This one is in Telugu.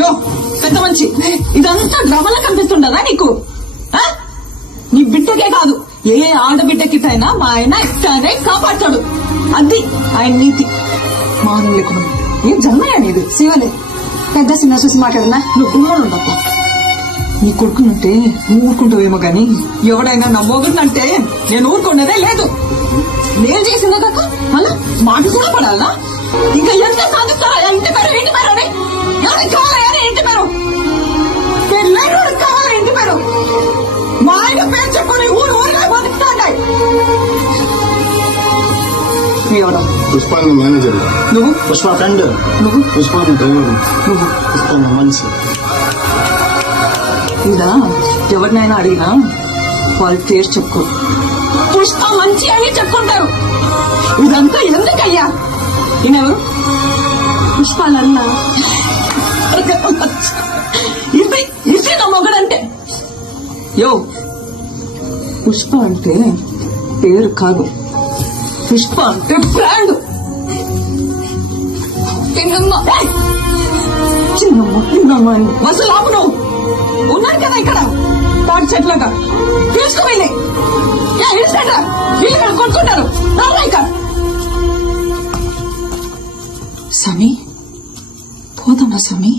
యో పెద్ద మంచి ఇదంతా డ్రామాలా కనిపిస్తుండదా నీకు? నీ బిడ్డకే కాదు ఏ ఆడబిడ్డకిటైనా మా ఆయన ఇట్టానే కాపాడతాడు. అది ఆయన నీతి. మానం లేకుండా ఏం జన్మయ్యా నీది? శివలే పెద్ద సినిమా చూసి మాట్లాడనా? నువ్వు గుమ్మడు ఉండప్ప. నీ కొడుకునంటే నువ్వు ఊరుకుంటావేమో గాని ఎవడైనా నా మొగుడినంటే నేను ఊరుకున్నదే లేదు. నేను చేసిన కాక అలా మాట కూడా పడాలనా? ఇంకా ఎంత సాధిస్తారా? ఇంటి పేరు ఇంటి పేరు అని ఎవరికి కావాలి? ఇంటి పేరు పెళ్ళైనోడు కావాలి. ఇంటి పేరు మా ఆయన పేరు చెప్పుకొని ఊరు ఊరిగా బతుకుతాంటాయి. ఎవరు? పుష్ప మేనేజర్. నువ్వు? పుష్ప ఫ్రెండ్. నువ్వు? పుష్ప డ్రైవర్. నువ్వు? పుష్ప మనిషి. ఇదా ఎవరినైనా అడిగినా వాళ్ళ పేరు చెప్పుకో. పుష్ప మంచి అని చెప్పుకుంటారు. ఇదంతా ఎందుకయ్యా? ఈయనెవరు? పుష్పాలన్నా ఇది ఇది నా మొగడంటే. యో పుష్ప అంటే పేరు కాదు, పుష్ప అంటే బ్రాండ్. చిన్నమ్మ అసలు ఆపు. నువ్వు ఉన్నారు కదా ఇక్కడ తాటి చెట్లగా తీసుకోవాలి. వీళ్ళు కొనుక్కుంటారు. సమీ పోదామా సమీ?